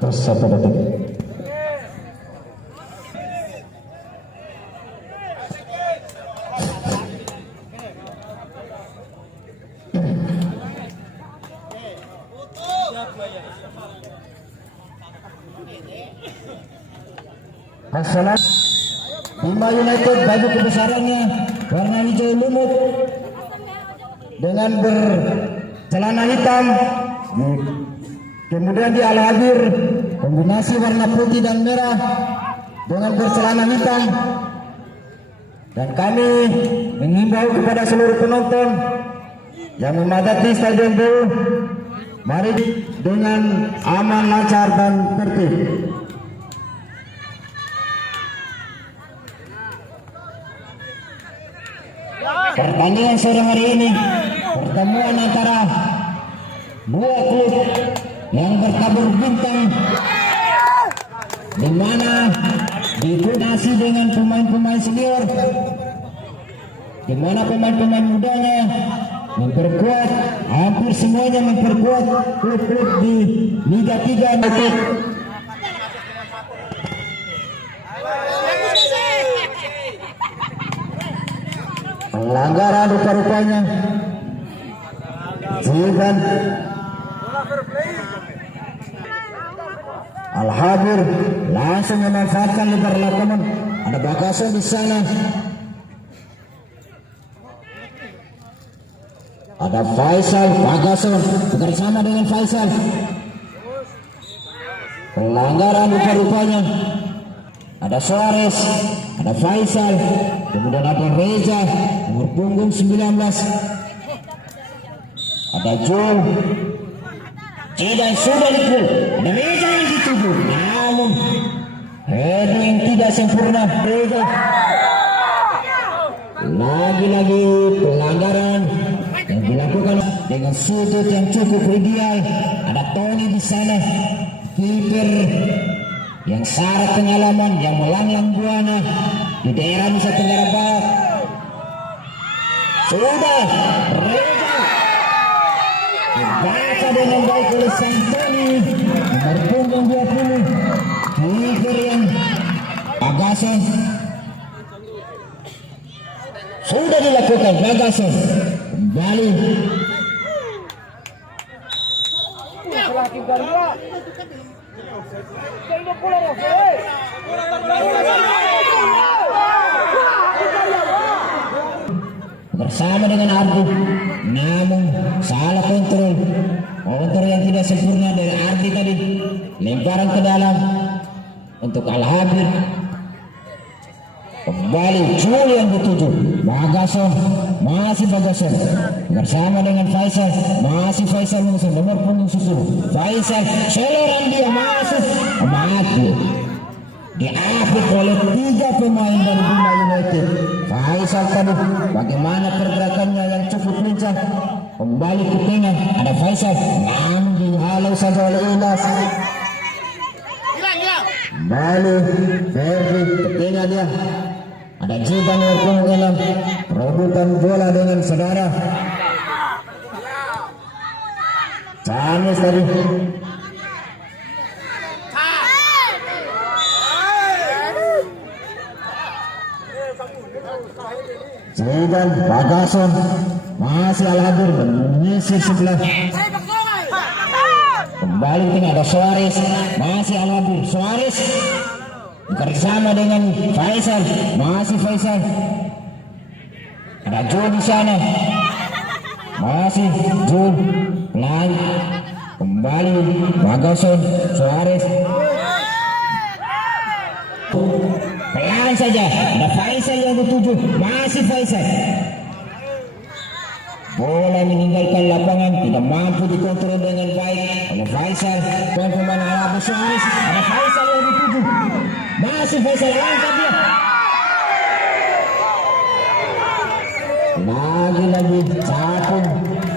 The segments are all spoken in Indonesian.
Terus 1 detik. Masalah Bima United baju kebesarannya warna hijau lumut dengan bercelana hitam, kemudian di Al-Habir kombinasi warna putih dan merah dengan bercelana hitam, dan kami mengimbau kepada seluruh penonton yang memadati Stadion Bu, mari dengan aman, lancar dan tertib. Pertandingan sore hari ini pertemuan antara dua klub yang bertabur bintang, di mana didominasi dengan pemain-pemain senior, di mana pemain-pemain mudanya memperkuat, hampir semuanya memperkuat klub-klub di Liga 3 United. Pelanggaran rupa-rupanya Zidan Al-Habir langsung memanfaatkan lebar lapangan. Ada Bagason di sana, ada Faisal. Bagason bersama dengan Faisal. Pelanggaran rupa-rupanya. Ada Suarez, ada Faisal, kemudian ada Reza nomor punggung 19, ada Jul, dan sudah dipul, ada Reza yang dituju, namun heading tidak sempurna. Reza lagi-lagi pelanggaran yang dilakukan dengan sudut yang cukup ideal. Ada Tony di sana, kiper yang syarat pengalaman, yang melanglang buana di daerah Nusa Tenggara Barat. Sudah Reza dibaca dengan baik oleh Santoni nomor punggung 20, kiper yang Bagason. Sudah dilakukan Bagason kembali. Bersama dengan Ardi, namun salah kontrol yang tidak sempurna dari Ardi tadi. Lemparan ke dalam untuk Al-Habir. Kembali Jul yang dituju, Bagason, masih Bagason bersama dengan Faisal, masih Faisal nomor punggung 10. Faisal seloran dia masuk, mati diapit oleh 3 pemain dari Bima United. Faisal tadi bagaimana pergerakannya yang cukup lincah, kembali ke tengah, ada Faisal namun dihalau saja oleh Ilas. Kembali Ferdi ke tengah dia, ada Jiban yang punggung 6, rebutan bola dengan saudara Canis tadi. Jiban, Bagason, masih Al-Habir menyisir sebelah. Kembali tengah, ada Suarez, masih Al-Habir. Suarez bersama dengan Faisal, masih Faisal. Ada Jul di sana, masih Jul. Kembali Bagason, Suarez. Pelan saja, ada Faisal yang dituju, masih Faisal. Bola meninggalkan lapangan, tidak mampu dikontrol dengan baik oleh Faisal. Dan pemain Al-Habir Suarez, ada Faisal yang dituju, masih Faisal, angkat dia. Lagi-lagi Capung,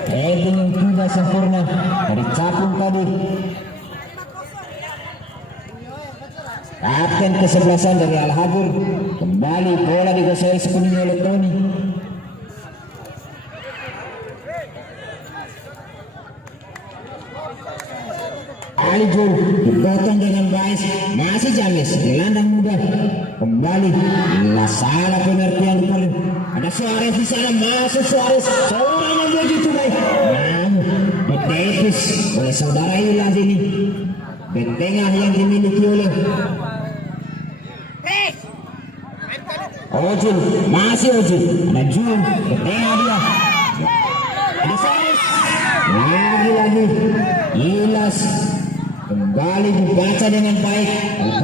heading yang tidak sempurna dari Capung tadi. Kapten kesebelasan dari Al-Habir, kembali bola dikuasai sepenuhnya oleh Tony. kembali Jul dipotong dengan baik, masih James gelandang muda kembali, salah pengertian kembali. Ada Suarez di sana, masuk Suarez, seorang yang begitu baik, namun ditepis oleh saudara Ilas ini. Bek tengah yang dimiliki oleh Ojil, masih Ojil, ada Jul, bek tengah dia, ada Suarez, lagi Ilas kembali dibaca dengan baik.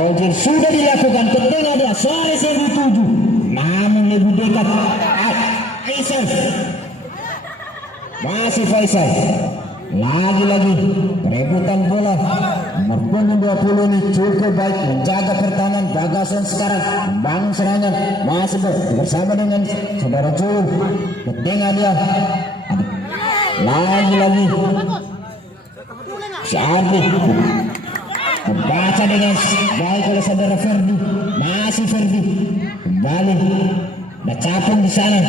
Ojil sudah dilakukan ke tengah dia, Suarez yang dituju, namun lebih dekat Faisal, masih Faisal, lagi perebutan bola. Nomor punggung 20 ini cukup baik menjaga pertahanan. Bagason sekarang membangun serangan, masih bersama dengan saudara Jul ke tengah dia, lagi Syardi membaca dengan baik oleh saudara Ferdi, masih Ferdi kembali, ada Capung di sana,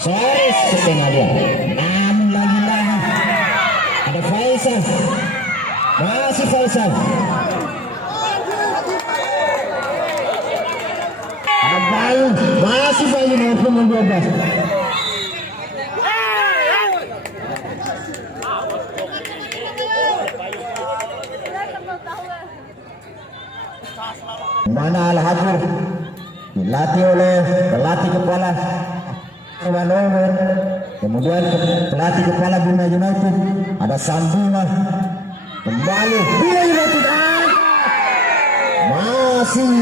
Suarez ke tengah dia, namun lagi ada Faisal, masih Faisal, ada Bayu, masih Bayu nomor punggung 12. Mana Al-Hadir dilatih oleh pelatih kepala Wanover, kemudian pelatih kepala Bima United ada Sambunga, kembali Bima United masih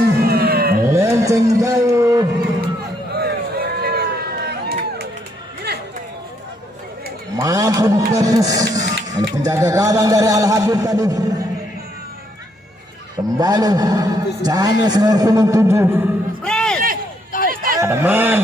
melenceng jauh, mampu ditepis oleh penjaga gawang dari Al-Hadir tadi. Kembali James nomor punggung 7, ada Man,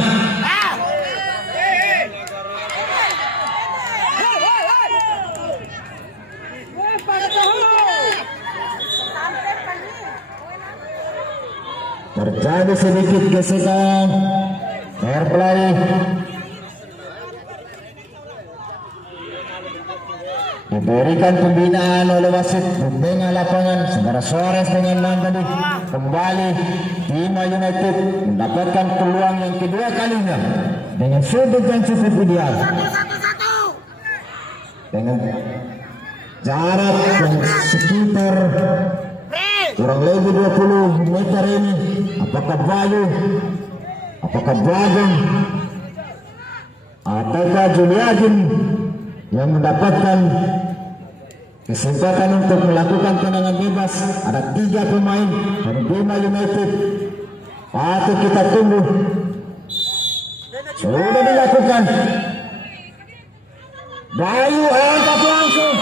terjadi sedikit gesekan, fair play. Diberikan pembinaan oleh wasit tengah lapangan, saudara Suarez dengan tadi kembali. Bima United mendapatkan peluang yang kedua kalinya dengan sudut yang cukup ideal, dengan jarak yang sekitar kurang lebih 20 meter ini. Apakah Bayu, apakah Bagong, ataukah Juliadin yang mendapatkan kesempatan untuk melakukan tendangan bebas? Ada 3 pemain dari Bima United, patut kita tunggu. Sudah dilakukan, Bayu angkat langsung,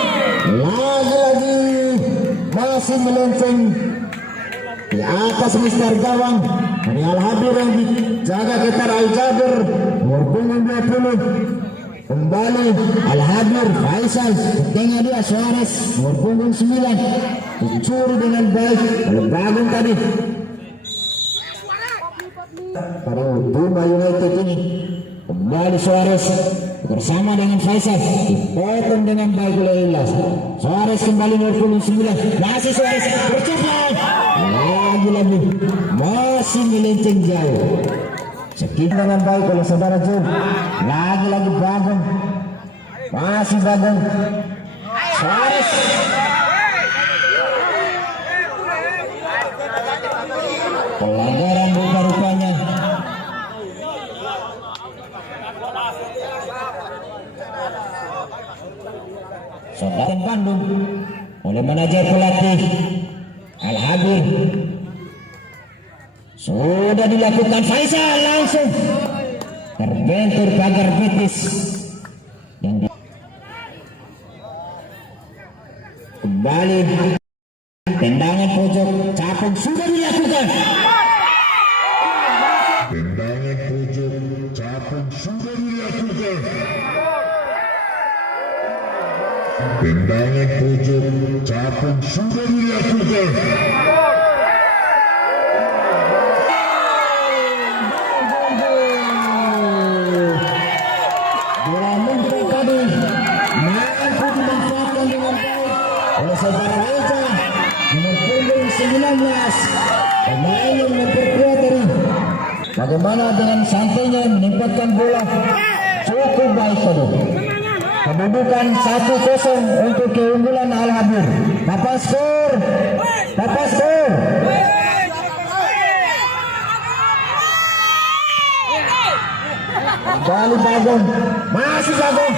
lagi masih melenceng di atas mister gawang dari Al-Hadir yang dijaga ketar Al-Jabir nomor punggung 20. Kembali Al-Hadir, Faisal tengah dia, Suarez nomor punggung 9 dicuri dengan baik oleh Bagong tadi. Pada Bima United ini kembali Suarez bersama dengan Faisal, dipotong dengan baik oleh Ilas. Suarez kembali nomor punggung 9, masih Suarez bercepat, lagi masih melenceng jauh. Sekit dengan baik oleh saudara Jul, lagi Bagong, masih Bagong, Suarez, pelanggaran rupa-rupanya. Saudara Bandung oleh manajer pelatih Al-Hadir sudah dilakukan. Faisal langsung terbentur pagar betis yang kembali tendangan pojok Capung sudah dilakukan. Tendangan pojok Capung sudah dilakukan. Tendangan pojok Capung sudah dilakukan. Bola menteri tadi mampu dimanfaatkan dengan baik oleh saudara 16. Pemain yang memperkuat dari bagaimana dengan santainya menempatkan bola cukup baik tadi. Kedudukan 1-0 untuk keunggulan Al Habir. Papa skor. Kembali Bagong, masih Bagong.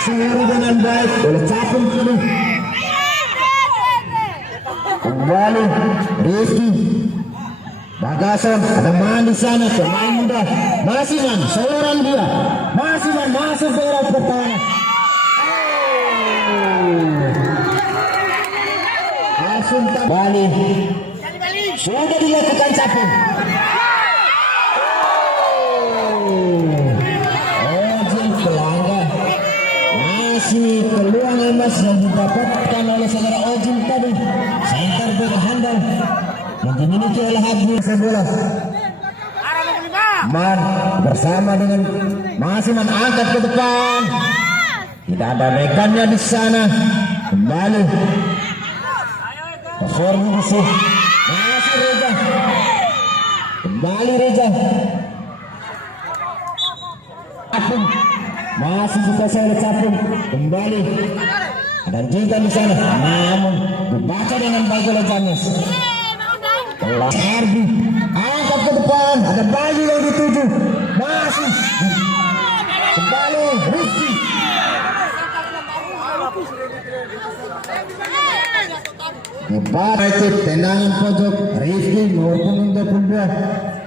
Suruh dengan baik, boleh capung dulu. Kembali Rizky. Bagason, ada Man di sana, pemain muda. Masih Man, seorang dia. Masih Man, masuk ke arah pertahanan. Langsung kembali. Sudah dilakukan capung. Masih peluang emas yang didapatkan oleh saudara Ojin tadi. Center back handal yang dimiliki oleh Habib Sebola. Man bersama dengan masih Man angkat ke depan. Tidak ada rekannya di sana. Kembali. Masih Reza. Kembali Reza. Masih dikuasai oleh Capung. Kembali. Ada juga di sana. Namun dibaca dengan baik oleh James. Arbi angkat ke depan. Ada Bayu yang dituju. Masih. Kembali Rizky. Dibaca tendangan pojok Rizky nomor punggung 22.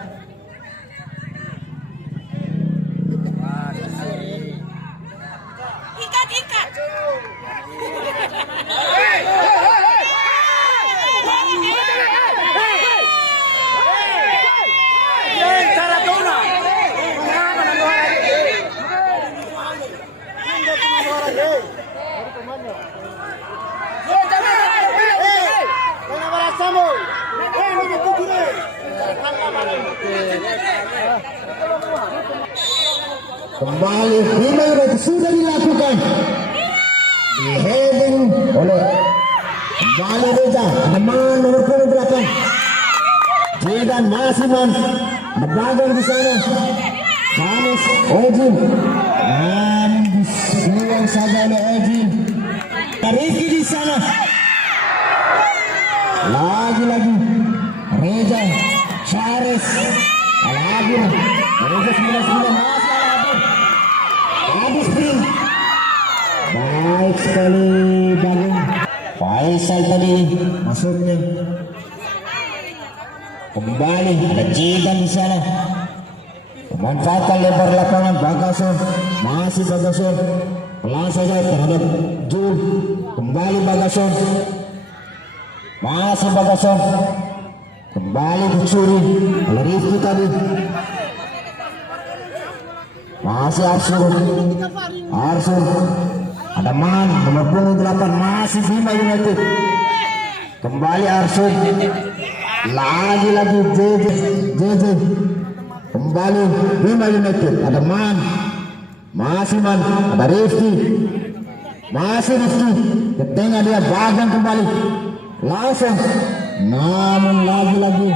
Kembali Bima United sudah dilakukan di heading oleh kembali Reza teman nomor 28 Jidan masih Man ada Bagong di sana Hanis Ojin dan dibuang saja oleh Ojin Riki di sana lagi Reza Chares Al-Habir Reza 99 habis spring. Baik sekali Bagong. Faisal tadi masuknya. Kembali ada Jidan di sana. Memanfaatkan lebar lapangan Bagason. Masih Bagason. Pelan saja terhadap Jul. Kembali Bagason. Masih Bagason. Kembali dicuri oleh Rifki tadi. Masih Arsul ada Man nomor punggung 8 masih Bima United. Kembali Arsul lagi JJ kembali Bima United ada Man masih Man ada Rifki masih Rifki ke tengah dia Bagong kembali langsung namun lagi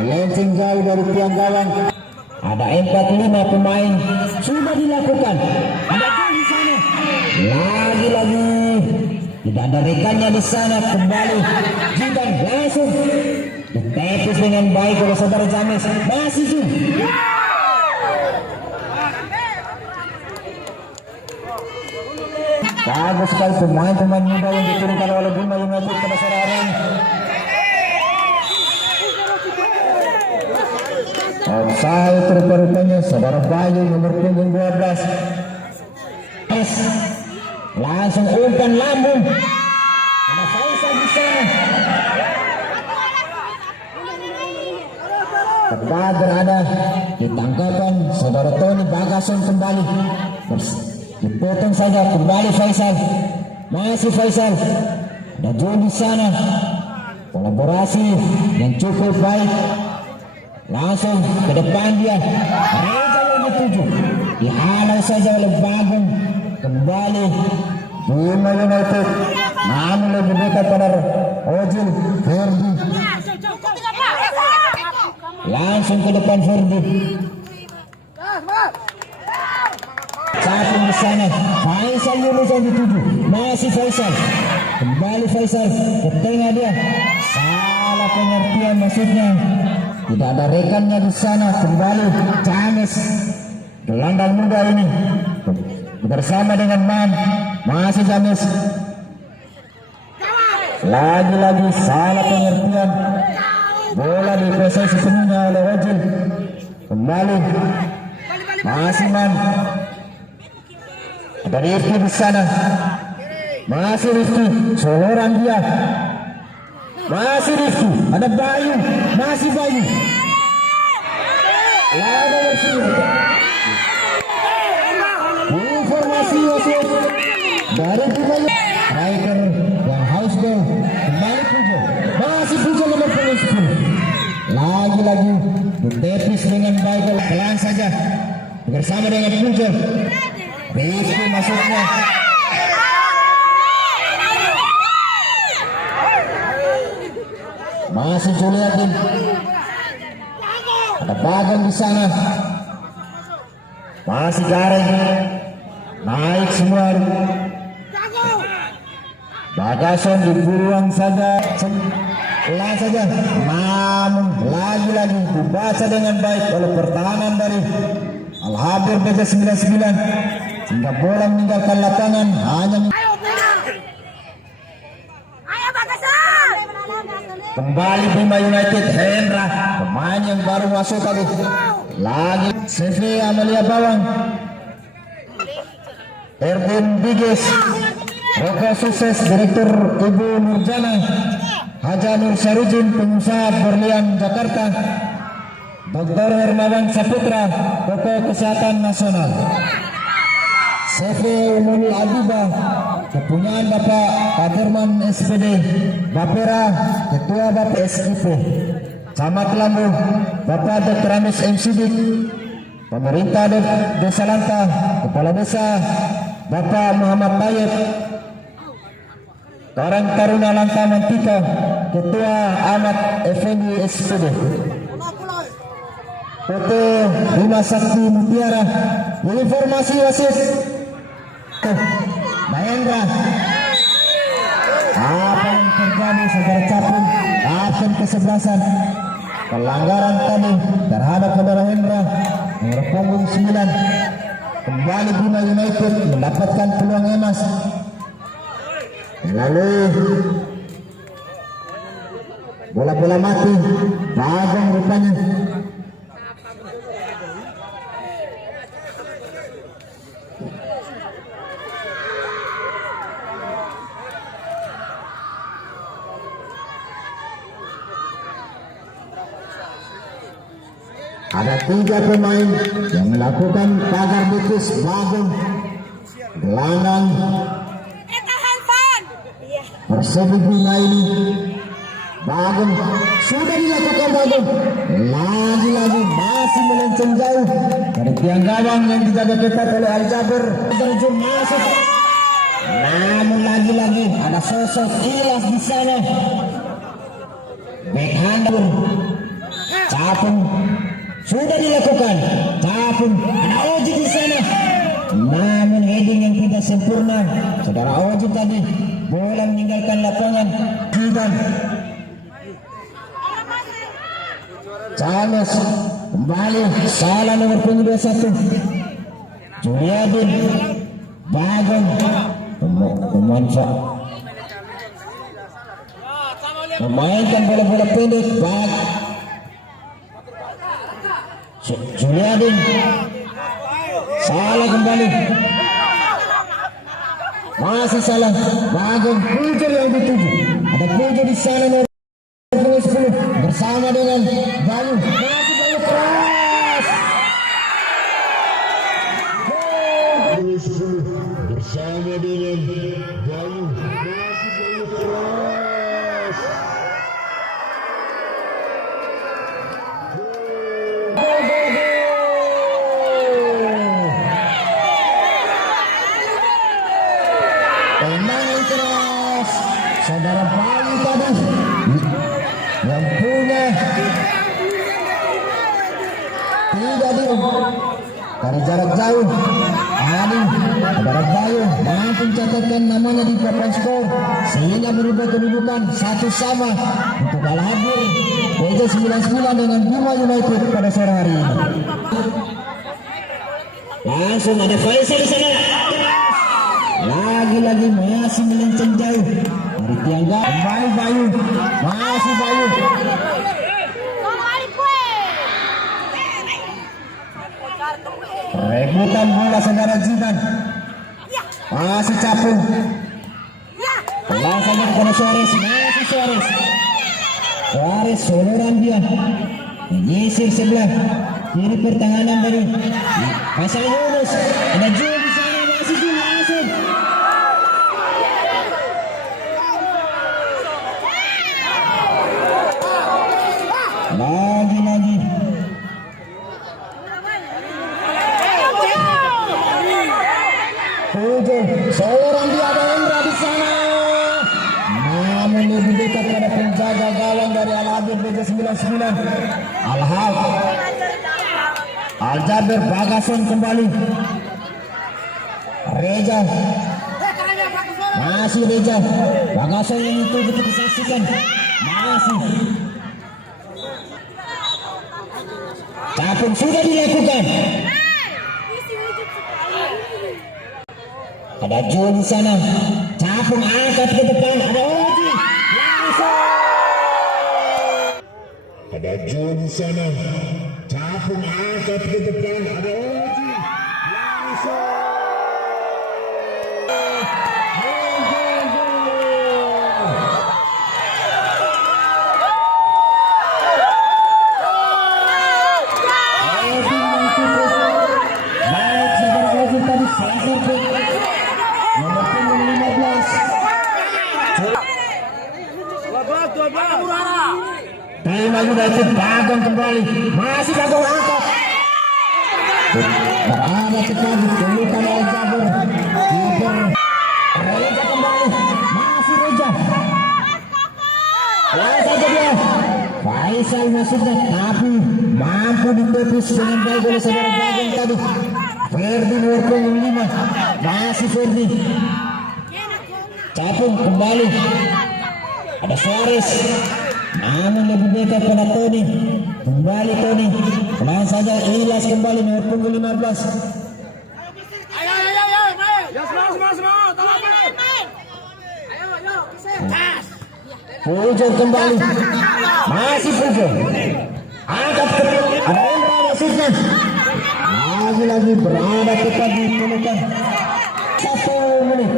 melenceng jauh dari tiang gawang. Ada 45 pemain sudah dilakukan. Ada di sana. Lagi tidak ada rekannya di sana. Kembali Jidan langsung ditepis dengan baik oleh saudara James. Masih Jun. Bagus sekali pemain-pemain muda yang diturunkan oleh Bima United pada sore hari ini. Offside rupa-rupanya saudara Bayu nomor punggung 12. Langsung umpan lambung. Ada Faisal di sana. Tepat berada ditangkapkan saudara Tony Bagason kembali. Dipotong saja kembali Faisal. Masih Faisal. Ada John di sana. Kolaborasi yang cukup baik. Langsung ke depan dia Reza yang dituju dihalau saja oleh Bagong. Kembali Bima United namun lebih dekat pada Ojil Ferdi, langsung ke depan Ferdi. Satu di sana, Faisal Yunus yang dituju, masih Faisal, kembali Faisal ke tengah dia, salah pengertian maksudnya, tidak ada rekannya di sana, kembali James, gelandang muda ini, bersama dengan Man, masih James, lagi-lagi salah pengertian, bola dikuasai sepenuhnya oleh Ojil, kembali, masih Man. Ada Rifki di sana, masih Rifki, soloran dia, masih Rifki, ada Bayu, masih Bayu, ada bersih, informasi wasit dari Bayu, striker yang haus gol, kembali Pujo, masih Pujo nomor 10, lagi-lagi ditepis dengan baik, pelan saja, bersama dengan Pujo. Rifki masuknya, masih Juliatin, ada Bagong di sana, masih Gareng, naik semua, Bagason dibuang saja, pelan saja, namun lagi-lagi dibaca dengan baik oleh pertahanan dari Al-Habir BJ 99. Sehingga bola meninggalkan lapangan hanya kembali Bima United. Hendra, pemain yang baru masuk tadi, lagi CV Amalia Bawang, Erwin Bigis, Roko Sukses, Direktur Ibu Nurjana, Haja Nur Sarujin, pengusaha Berlian Jakarta, Dr. Hermawan Saputra, Pokok Kesehatan Nasional, CV Nurul Abibah, kepunyaan Bapak Kaderman SPD, Bapera, Ketua Bapak SIP, Camat Lambu, Bapak Dr. Amis MCD, Pemerintah Desa Lanta, Kepala Desa Bapak Muhammad Tayyip, Karang Taruna Lanta Mantika, Ketua Ahmad Effendi SPD, PT Bima Sakti Mutiara. Informasi wasit Mahendra, apa yang terjadi saudara Capung, absen kesebelasan, pelanggaran tadi terhadap saudara Hendra nomor punggung 9. Kembali Bima United mendapatkan peluang emas, lalu bola-bola mati, Bagong rupanya. Ada 3 pemain yang melakukan pagar putus. Bagong, gelandang Persib Bima ini. Bagong sudah dilakukan, Bagong lagi-lagi masih melenceng jauh dari tiang gawang yang dijaga ketat oleh Al-Jabir. Terjun masuk, namun lagi-lagi ada sosok Ilas di sana. Backhander Capung sudah dilakukan, Capung, ada Oji di sana, namun heading yang tidak sempurna. Saudara Oji tadi bola meninggalkan lapangan. Kidan Charles kembali, salah nomor punggung 21 Juliadin. Bagong pemanfaat memainkan bola-bola pendek. Juliadin salah kembali, masih salah. Bagong, Pujo yang dituju, ada Pujo di sana nomor 10 bersama dengan Bayu, masih Bayu keras, bersama dengan Bayu, masih Bayu keras. Tendangan keras saudara Bali tadi yang punya 3 dium dari jarak jauh. Adi saudara Bayu mampu mencatatkan namanya di papan skor sehingga merubah kedudukan 1 sama untuk kalah hadir Reja 99 dengan Bima United pada sore hari ini. Langsung ada Faisal di sana. Lagi-lagi masih melenceng jauh dari tiang gawang. Kembali Bayu, masih Bayu. Rebutan bola saudara Zidan. Masih capung. Langsung kepada Suarez, masih Suarez. Suarez soloran dia. Menyisir sebelah kiri pertahanan dari Hasan Yunus. Ada Jul di sana, masih Jul langsung. Lagi-lagi. Seorang dia ada Indra di sana. Namun lebih dekat pada penjaga gawang dari Al-Habib Reja 99. Al-Jabir Bagason kembali. Reja. Masih Reja. Bagason yang itu kita saksikan. Masih. Capung sudah dilakukan. Ada Jul di sana. Capung angkat ke depan. Ada Oji. Langsung. Ada Jul di sana. Capung angkat ke depan. Ada Oji. Langsung. Bima United Bagong kembali, masih Bagong angkat. Berada cepat ditemukan oleh Jabir. Reja kembali, masih Reja. Lain saja dia. Faisal masuknya tapi mampu ditepis dengan baik oleh saudara Bagong tadi. Ferdi nomor 5, masih Ferdi. Capung kembali. Ada Suarez. Namun lebih dekat pada Tony. Kembali Tony. Lain saja Ilyas kembali nomor punggung 15. Ayo. Ya semua. Tolong main. Ayo. Pujo kembali. Masih Pujo. Angkat ke ada Indra masuknya. Lagi-lagi berada tepat di pelukan. 1 menit.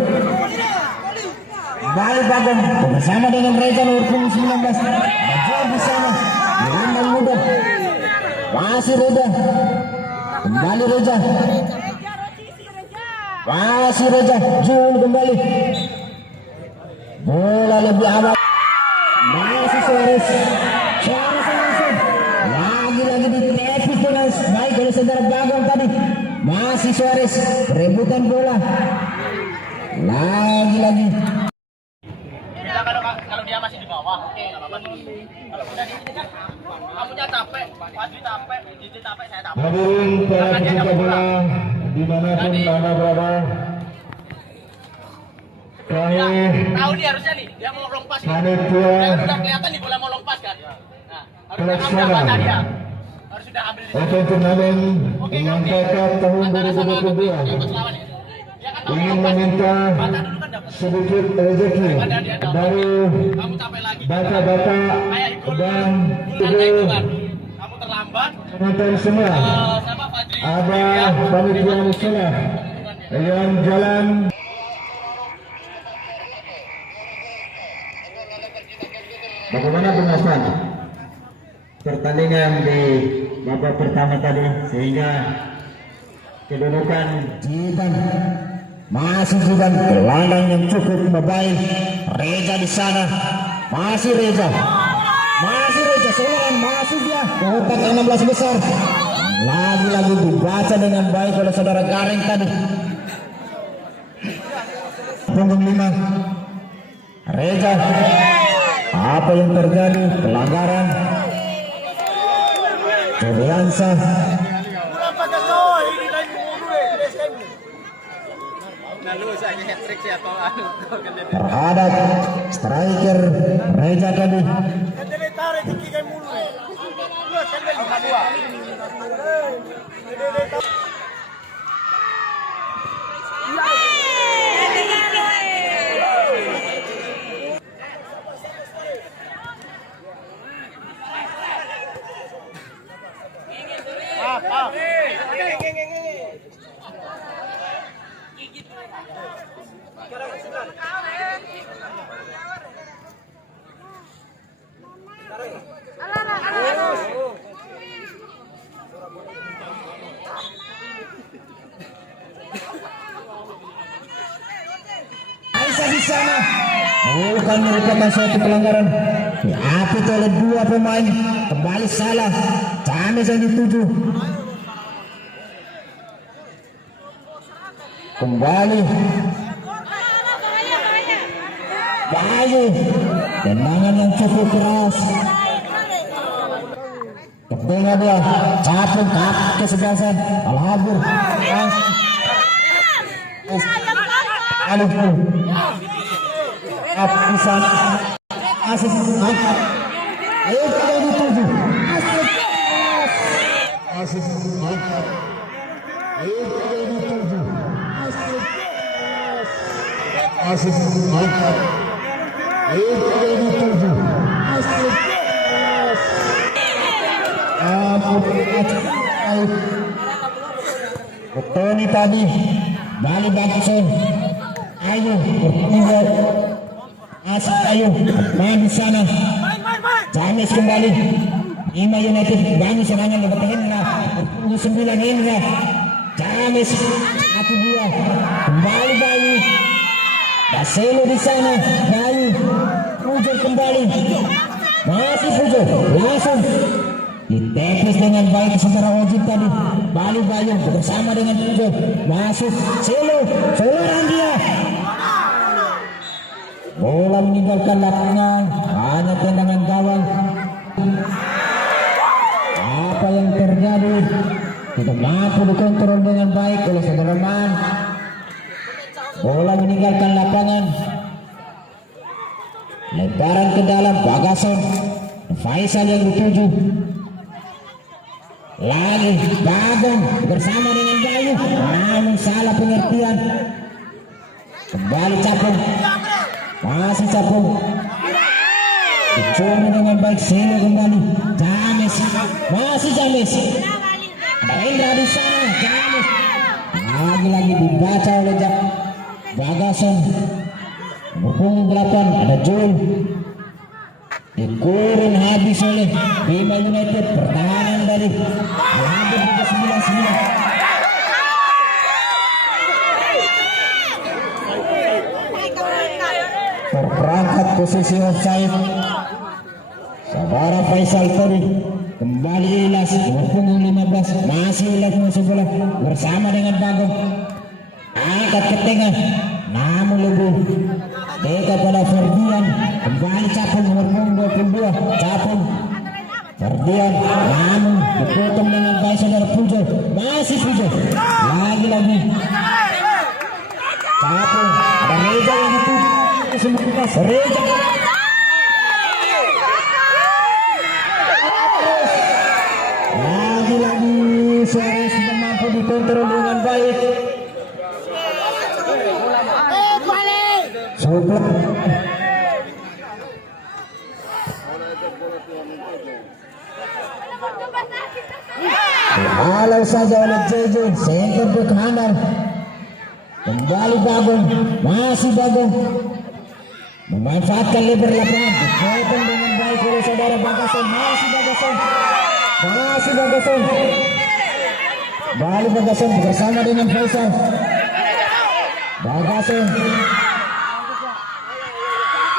Kembali Bagong bersama dengan Reja nomor 19. Bajul di sana. Gelandang muda. Masih Reja. Kembali Reja. Masih Reja. Jul kembali. Bola lebih awal. Masih Suarez. Suarez langsung. Lagi-lagi ditepis dengan baik oleh saudara Bagong tadi. Masih Suarez. Rebutan bola. Lagi-lagi. Kalau dia masih di bawah, oke, nggak apa-apa. Kalau udah di sini kan, kamunya capek, Fadli capek, Cici capek, saya capek. Hadirin para pecinta bola dimanapun anda berada, kami tahu nih harusnya nih, dia mau lompas. panitia Udah kelihatan nih bola mau lompas kan. Nah, harusnya kamu pelaksana baca dia. Harus sudah ambil. untuk turnamen mengangkat tahun 2022 Dia kan mau ingin lompas. meminta Baca dulu kan dapat. sedikit rezeki dari Kamu capek lagi. bapak-bapak Kayak gol dan itu kan. Kamu terlambat. penonton semua, Sama Fadli. ada panitia musola yang jalan. Bagaimana pengawasan pertandingan di babak pertama tadi sehingga kedudukan Zidan. Masih Zidan. Gelandang yang cukup membaik. Reja di sana. Masih Reja. Seorang masih dia. Kotak 16 besar. Lagi-lagi dibaca dengan baik oleh saudara Garing tadi. Punggung 5. Reza. Apa yang terjadi? Pelanggaran. Juliansa terhadap striker Reza tadi. Aisyah di sana bukan merupakan suatu pelanggaran, diapit oleh dua pemain, kembali salah. James yang dituju, kembali Bayu, tendangan yang cukup keras. Ketika dia capung kesebelasan Al-Habur Alif Apisan Asis ayo kita dituju Asis ayo kita dituju Asis ayo kita dituju Tony tadi balik Bakson ayo bertinggal Asik ayo main di sana. James kembali 5 United bangun serangan bertahan lah 9 Indra James 1-2 kembali Bayu Baselo di sana Bayu Pujo kembali masih Pujo langsung ditepis dengan baik secara wajib tadi. Balik Bayu bersama dengan Pujo masuk Selo dia bola meninggalkan lapangan, hanya tendangan gawang. Apa yang terjadi? Tidak mampu dikontrol dengan baik oleh Sudirman. Bola meninggalkan lapangan, lebaran ke dalam Bagason. Faisal yang dituju. Lagi Bagong bersama dengan Bayu, namun salah pengertian. Kembali Capung. Masih Capung dicoba dengan baik. Selo kembali James masih James ada Indra di sana. James lagi-lagi dibaca oleh Bagason punggung 8 ada Jul dikurung habis oleh Bima United. Pertahanan dari Al-Habib ke 99 terperangkap posisi offside. Saudara Faisal tadi kembali Ilas punggung 15 masih Ilas masuk bola bersama dengan Bagong angkat ke tengah namun lebih dekat pada Ferdian. Kembali Capung nomor punggung 22 Capung Ferdian namun dipotong dengan baik saudara Pujo masih Pujo lagi-lagi Capung ada Reza yang dituju Reza lagi-lagi Suarez tidak mampu dikontrol dengan baik. Soblak halau saja oleh JJ center ke kanan. Kembali Bagong masih Bagong memanfaatkan lebar lapangan dipotong dengan baik oleh saudara Bagason masih Bagason balik Bagason bersama dengan Faisal. Bagason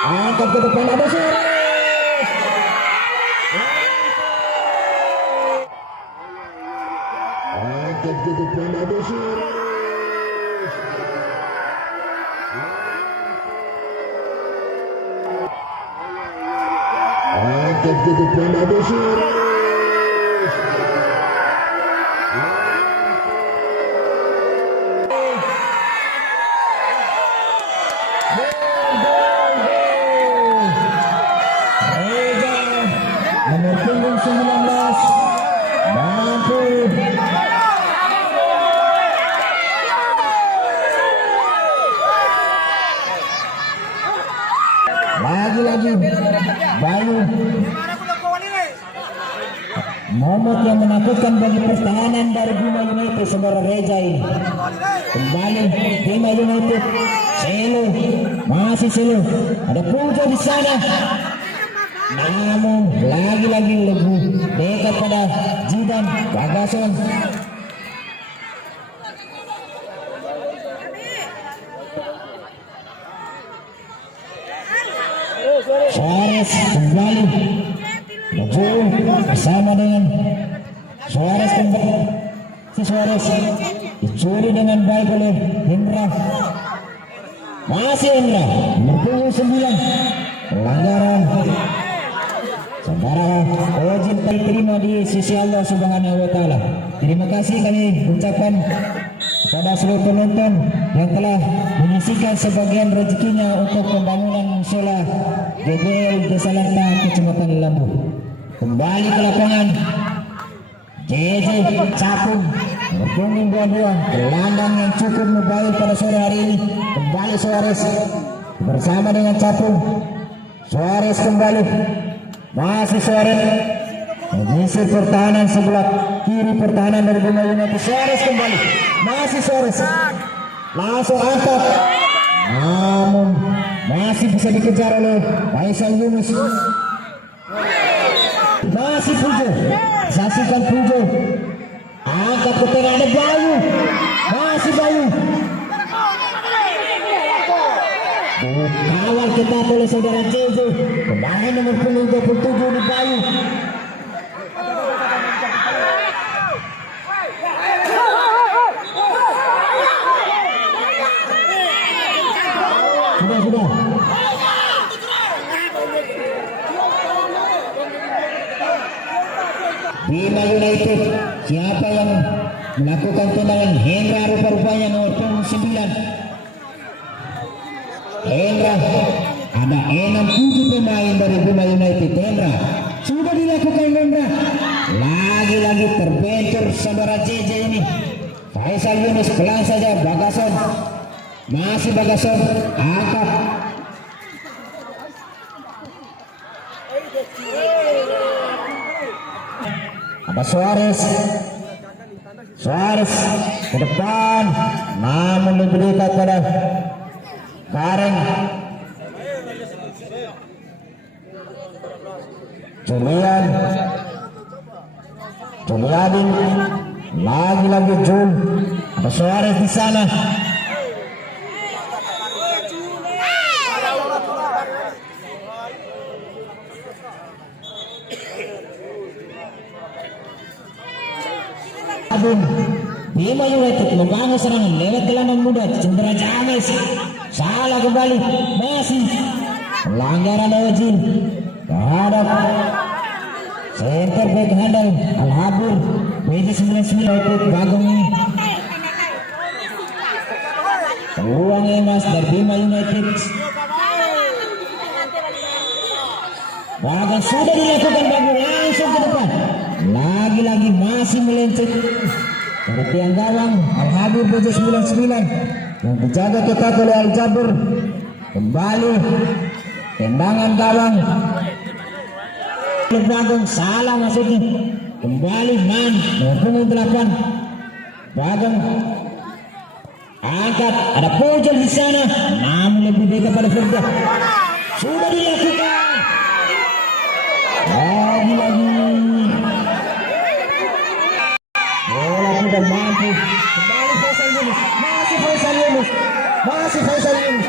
angkat ke depan ada Suarez angkat ke depan ada Suarez angkat ke depan ada Suarez. Nomor punggung 19 mampu lagi-lagi Bayu momok yang menakutkan bagi pertahanan dari Bima United. Saudara Reza ini kembali Bima United. Selo masih Selo, ada Pujo di sana. Namun lagi-lagi lebih dekat pada Jidan Bagason. Suarez kembali maju bersama dengan Suarez kembali. Si Suarez dicuri dengan baik oleh Hendra. Masih Hendra nomor 9 pelanggaran. Saudara Ojin terima di sisi Allah Subhanahu wa Ta'ala. Terima kasih kami ucapkan kepada seluruh penonton yang telah menyisikan sebagian rezekinya untuk pembangunan musola GBL Desa Lanta Kecamatan Lambu. Kembali ke lapangan JJ Capung berpunggung 22, gelandang yang cukup membaik pada sore hari ini. Kembali Suarez bersama dengan Capung. Suarez kembali, masih Suarez menyisir pertahanan sebelah kiri pertahanan dari Bima United. Suarez kembali, masih Suarez langsung angkat, namun masih bisa dikejar oleh Faisal Yunus. Masih Pujo, saksikan Pujo angkat ke tengah, ada Bayu, masih Bayu kawal ketat oleh saudara JJ. Pemain nomor 27 di Bayu. Sudah. Bima United, siapa yang melakukan tendangan? Hendra rupa-rupanya nomor 9. Hendra, ada 6-7 pemain dari Bima United. Hendra sudah dilakukan. Hendra lagi-lagi terbentur saudara JJ ini. Faisal Yunus pelan saja. Bagason, masih Bagason angkat. Ada Suarez ke depan, namun lebih dekat pada Kareng. Juliadin lagi-lagi Jul. Ada Suarez di sana. Bima United membangun serangan lewat gelandang muda Cendera James. Salah kembali, masih pelanggaran Ojin terhadap center back handal Al-Habur BJ99 United Bagong ini. Peluang emas dari Bima United. Bagong sudah dilakukan, Bagong langsung ke depan. Lagi-lagi masih melenceng dari tiang gawang Al-Habib BJ99 yang dijaga ketat oleh Al-Jabur. Kembali tendangan gawang Bagong, salah masuknya. Kembali Man nomor 8. Bagong angkat, ada Pojol di sana, namun lebih dekat pada Firda. Sudah dilakukan. Lagi-lagi bola tidak mampu. Kembali Faisal Yunus, masih Faisal Yunus.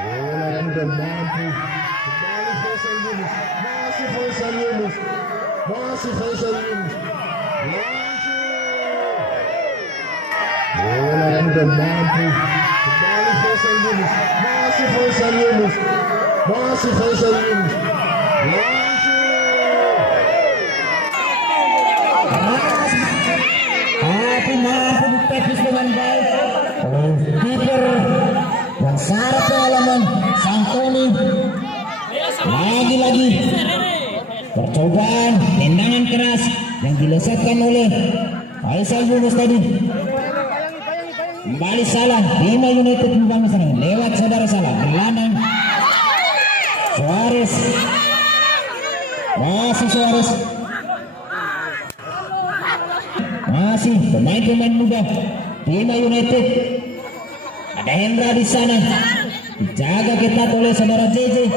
Bola tidak mampu. Kembali Faisal Yunus, masih Faisal Yunus. Bola tidak mampu. Kembali Faisal Yunus, masih Faisal Yunus. masih Faisal Yunus. Tapi mampu ditepis dengan baik oleh kiper yang syarat pengalaman Santoni. Lagi-lagi percobaan tendangan keras yang dilesatkan oleh Faisal Yunus tadi. Kembali salah, Bima United membangun serangan lewat saudara salah berlandang Suarez, masih Suarez, masih pemain-pemain muda Bima United. Ada Hendra di sana, dijaga ketat oleh saudara JJ.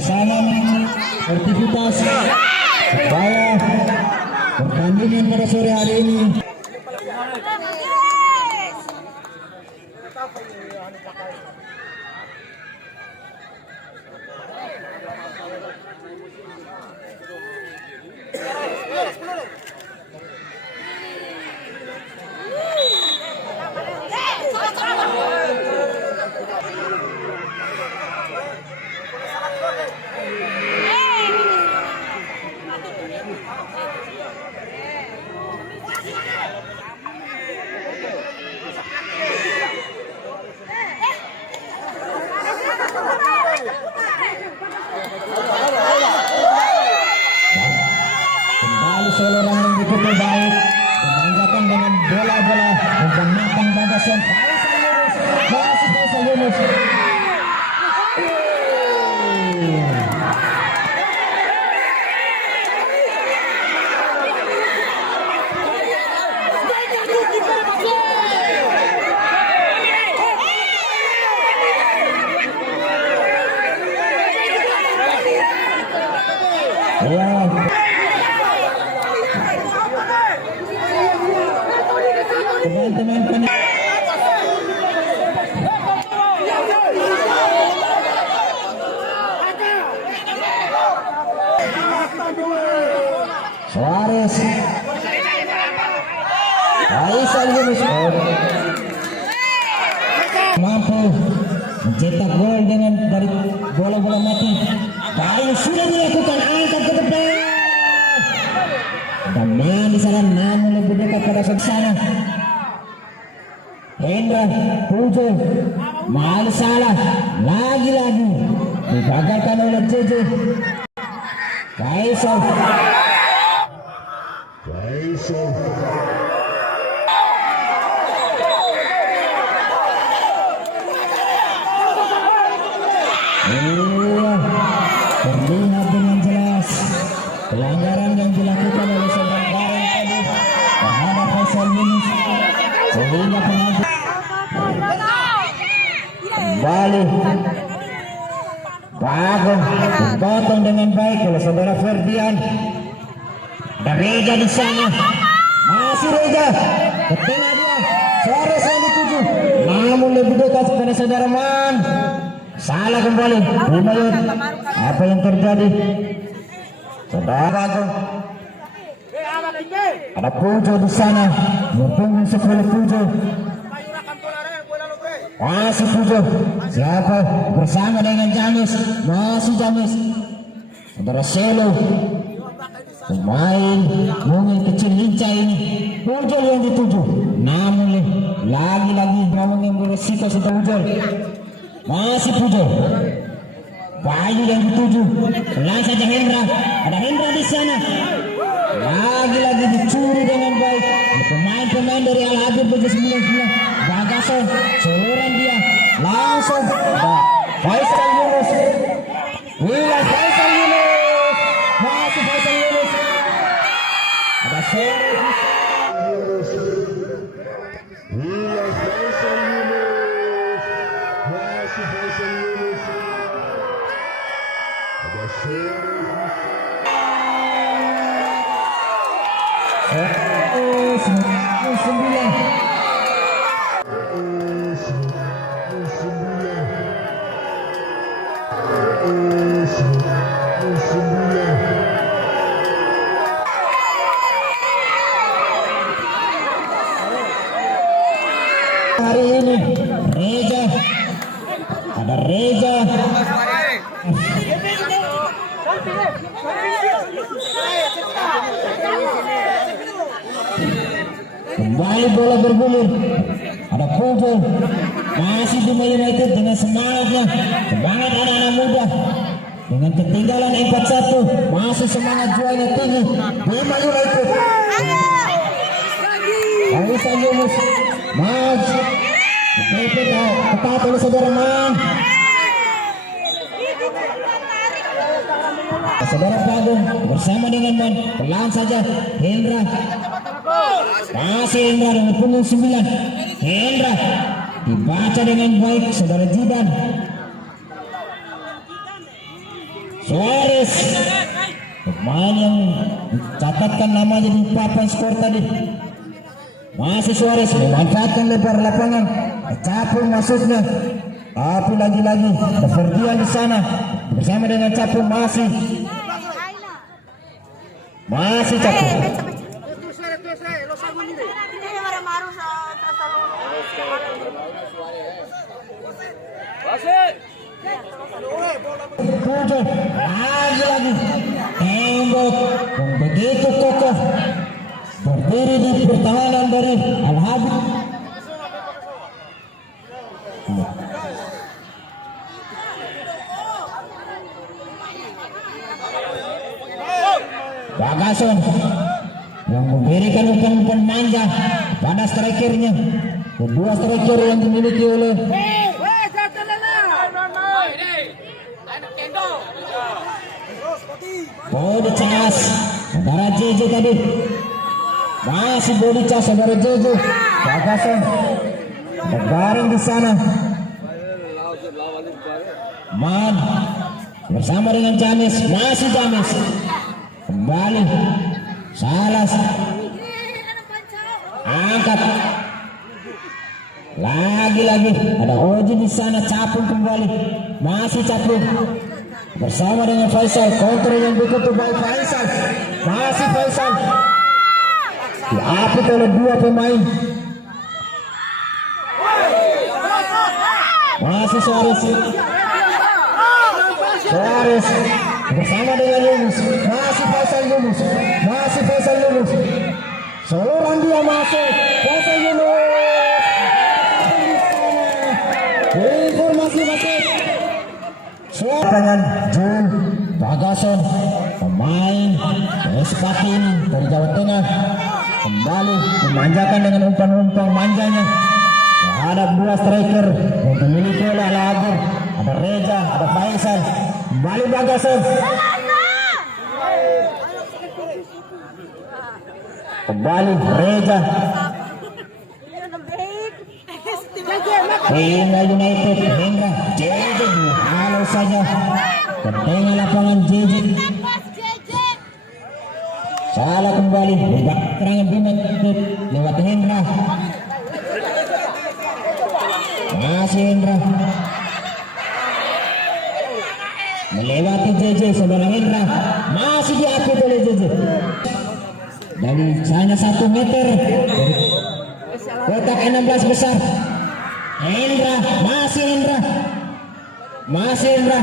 Sama-sama aktivitas supaya pertandingan pada sore hari ini kembali seorang yang dipukul baik, memanjakan dengan bola-bola menggunakan bagasan Faisal Yunus, masih Faisal Yunus. Teman-teman Suarez, Faisal Yunus mampu mencetak gol dengan dari bola-bola mati. Bayu sudah dilakukan, angkat ke depan. Teman di sana namun lebih dekat pada sana. Hendra Pujo malu salah lagi-lagi digagalkan oleh JJ. Faisal terlihat dengan jelas pelanggaran yang dilakukan oleh saudara tadi terhadap Faisal Yunus sehingga penonton kembali bagus dipotong dengan baik oleh saudara Ferdian. Ada Reza di sana, masih Reza ke tengah dia, Suarez yang dituju namun lebih dekat kepada saudara Man. Salah kembali Bumayut. Apa yang terjadi saudara? Ada Pujo di sana, berpunggung sekali Pujo. Masih Pujo, siapa bersama dengan Jamis, masih Jamis. Saudara Selo, pemain mungil kecil lincah ini. Pujo yang dituju, namun lagi-lagi ngomong yang beresiko sudah Pujo. Masih Pujo, Bayu yang dituju, pelan saja Hendra. Ada Hendra di sana, lagi-lagi dicuri dengan baik. Pemain-pemain dari Al Habib BJ99, Bagason, seluruhan dia langsung ada Faisal Yunus. Wilayah Faisal Yunus, masih Faisal Yunus. Ada Suarez. Wilayah Faisal Yunus, masih Faisal Yunus. Ada Suarez. Hari ini Reza, ada Reza. Kembali bola bergulir, ada Pujo, masih Bima United dengan semangatnya, semangat anak-anak muda. Dengan ketinggalan 4-1, masih semangat jualnya tinggi. Bima United. Aisyah Yunus, Maj, ketat oleh saudara Man. Saudara Pagung bersama dengan Man, pelan saja Hendra. Masih Hendra dengan punggung 9. Hendra dibaca dengan baik saudara Jidan. Suarez, pemain yang mencatatkan namanya di papan skor tadi. Masih Suarez memanfaatkan lebar lapangan, Capung masuknya, tapi lagi-lagi ada Ferdian di sana bersama dengan Capung masih Capung. Pujo lagi-lagi tembok yang begitu kokoh berdiri di pertahanan dari Al-Habib. Bagason yang memberikan umpan-umpan manja pada strikernya. Kedua striker yang dimiliki oleh Bodi Cas, saudara JJ tadi. Masih Bodi Cas, saudara JJ. Bagason berbaring di sana. Man bersama dengan James, masih James. Kembali Salas angkat lagi-lagi ada Oji di sana. Capung kembali, masih Capung bersama dengan Faisal. Counter yang begitu baik Faisal, masih Faisal diapit oleh dua pemain. Masih Suarez bersama dengan Yunus, masih Faisal Yunus, seorang dia masuk Faisal Yunus. Informasi masuk dengan Jun Bagason, pemain Espatin dari Jawa Tengah, kembali memanjakan dengan umpan-umpan manjanya terhadap dua striker yang dimiliki oleh Al-Habib. Ada Reza, ada Faisal. Kembali Bagason. Kembali Reza. Bima United, Hendra, JJ, halo saja. Ketengah lapangan JJ. Salah kembali, serangan Bima United lewat Hendra. Masih Hendra. Melewati JJ, saudara Hendra. Masih diapit oleh JJ. Dari sana 1 meter. Kotak 16 besar. Hendra, masih Hendra.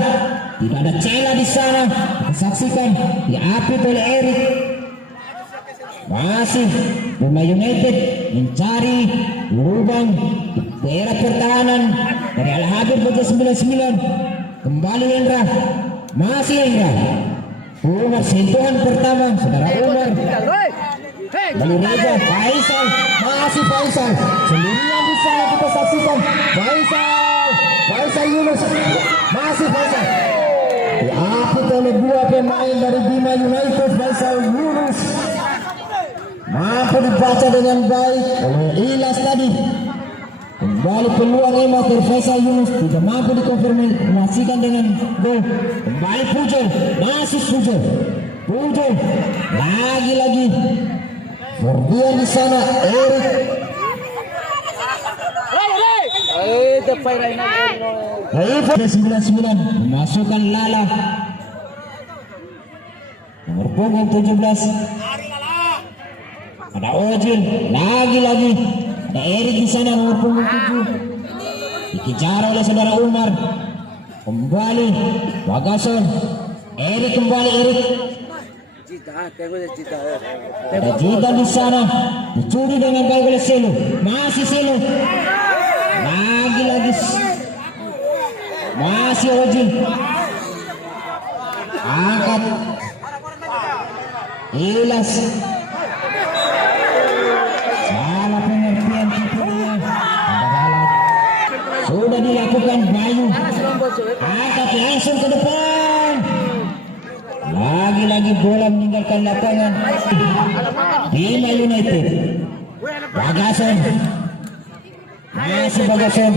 Tidak ada celah di sana. Kita saksikan diapit oleh Erik. Masih Bima United mencari lubang daerah pertahanan dari Al-Habib baju 99. Kembali Hendra, masih Hendra. Umar sentuhan pertama, saudara Umar. Lalu Reza, Faisal, masih Faisal. Sendirian di sana kita saksikan. Faisal Yunus, masih Faisal. Diapit oleh dua pemain dari Bima United. Faisal Yunus mampu dibaca dengan baik oleh Ilas tadi. Kembali peluang emas dari Faisal Yunus, tidak mampu dikonfirmasikan dengan gol. Kembali Pujo, masih Pujo. Lagi-lagi Berdiam di sana Erik. Haifa 99 memasukkan Lala. Nomor punggung 17. Ada Ojil, lagi-lagi ada Erik di sana nomor punggung 7. Dikejar oleh saudara Umar. Kembali Wagason. Erik kembali Erik. Ada Jita di sana. Dicuri dengan baik oleh Selo. Masih Selo. Lagi-lagi masih Ojil. Angkat. Ilas. Salah pengertian tipunya. Sudah dilakukan Bayu. Angkat langsung ke depan. Lagi-lagi bola meninggalkan lapangan. Bima United. Bagason. Masih Bagason.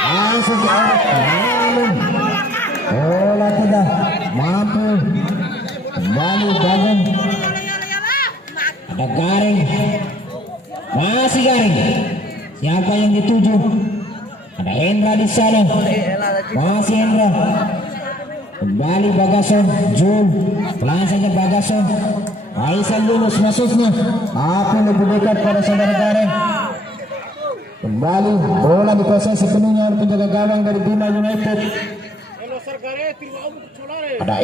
Langsung ke arah Malum. Bola tidak mampu. Kembali Bagun. Ada Garing. Masih Garing. Siapa yang dituju? Ada Hendra di sana. Masih Hendra. Kembali Bagason. Jul. Pelan saja Bagason. Aisyah lulus masuknya. Tapi lebih dekat pada saudara Garing. Kembali bola dikuasai sepenuhnya oleh penjaga gawang dari Bima United. Ada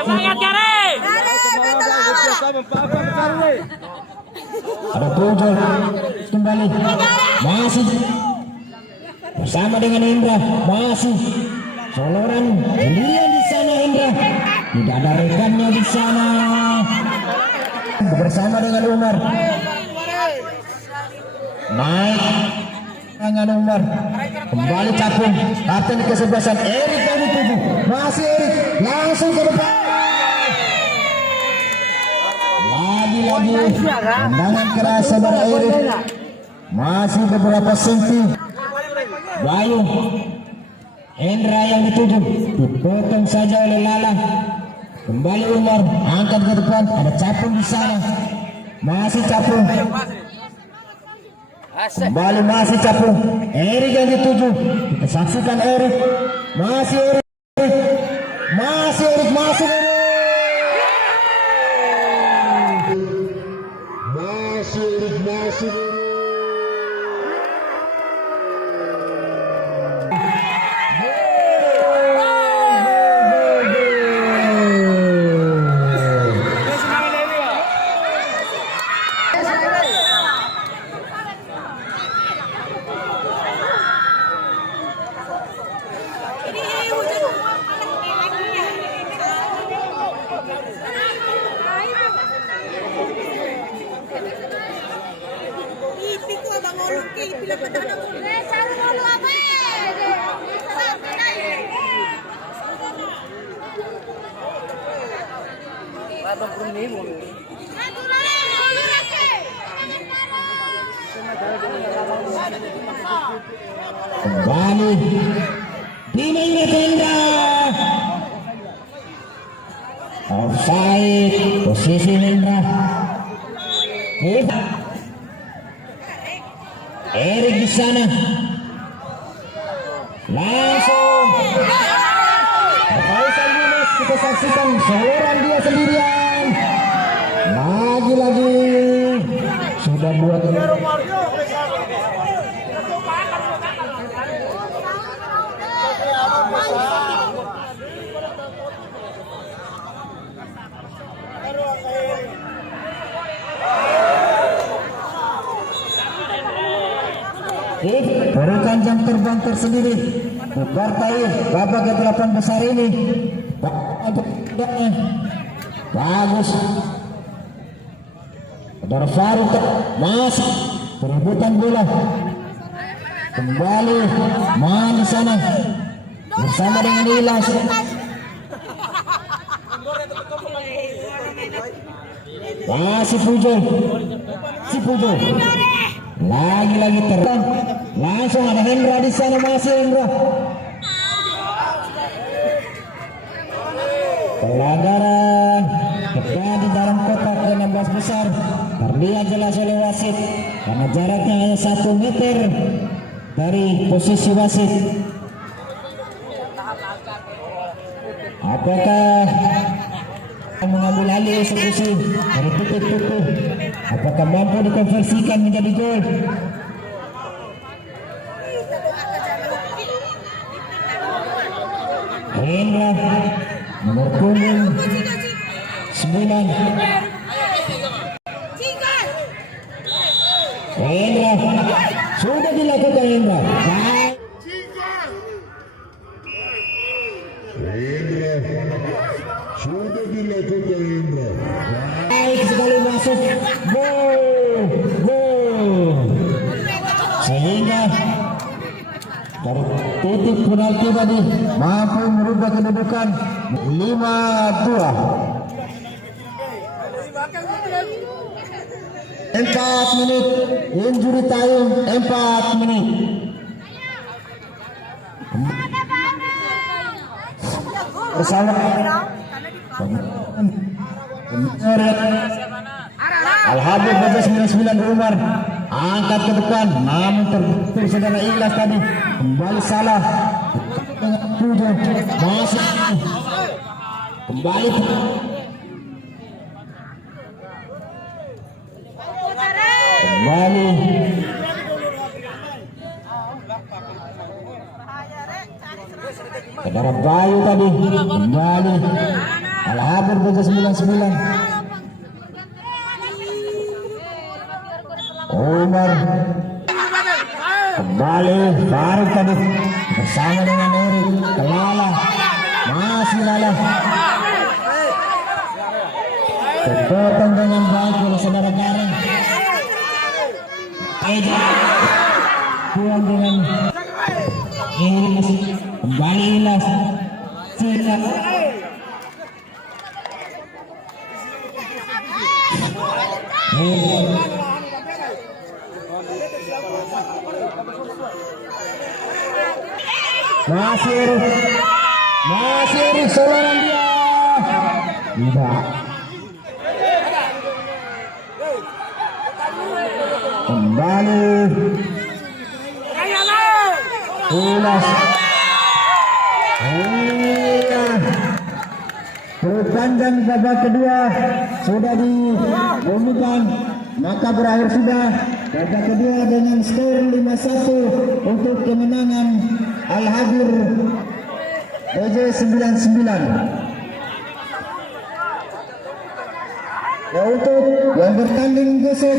Semangat Garing. Ada Pujol kembali masih bersama dengan Indra, masih Soloran sendirian di sana. Indra tidak ada rekannya di sana, bersama dengan Umar. Naik tangan Umar, kembali Capung, kapten kesebelasan Erik dari tubuh, masih Erik langsung ke depan. Lagi-lagi tendangan keras saudara Erik, masih beberapa senti. Bayu Hendra yang dituju dipotong saja oleh Lala. Kembali Umar, angkat ke depan, ada Capung di sana, masih Capung. Kembali masih Capung. Erik yang dituju. Kita saksikan Erik. Masih Erik. Masih Erik. Masih Erik. Masih Erik. Masih Erik. Kembali Bima United. Offside, posisi Hendra. Erik di sana. Langsung. Faisal Yunus, kita saksikan Soloran dia sendirian. Lagi-lagi sudah buat berikan jam terbang tersendiri di partai babak ke-8 besar ini. Bagus. Saudara Faruk masuk perebutan bola. Kembali main di sana bersama dengan Ilas. Masih Pujol. Si Pujol. Lagi-lagi terbang. Langsung ada Hendra di sana, masih Hendra. Pelanggaran terjadi dalam kotak 16 besar. Terlihat jelas oleh wasit karena jaraknya hanya 1 meter dari posisi wasit. Apakah mengambil alih eksekusi dari titik-titik? Apakah mampu dikonversikan menjadi gol? Hendra nomor punggung 9. Hendra sudah dilakukan Hendra. Sudah dilakukan Indra. Baik sekali masuk gol. Sehingga dari titik penalti tadi mampu merubah kedudukan 5-2. 4 menit injury time, 4 menit. Bersama Al-Habib Baja 99 Umar angkat ke depan, namun terbentur saudara Ikhlas tadi kembali salah dengan 7 masuk kembali Saudara Bayu tadi kembali Al-Habib Baja 99 Umar kembali baru tadi bersama dengan Erik Kelala, masih Lala terpotong dengan baik oleh saudara Gareng. Puan dengan Ilas, kembali Ilas Cina masih Erik soloran dia tidak kembali Ulas perpanjang babak kedua sudah diumumkan, maka berakhir sudah babak kedua dengan skor 5-1 untuk kemenangan Al-Habib Baja 99. Ya, untuk yang bertanding besok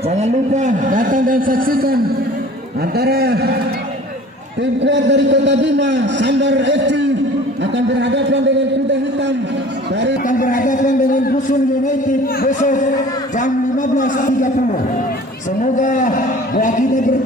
jangan lupa datang dan saksikan antara tim kuat dari Kota Bima, Sandar FC akan berhadapan dengan Kuda Hitam dari akan berhadapan dengan Kusung United besok jam 15.30. Semoga doa kita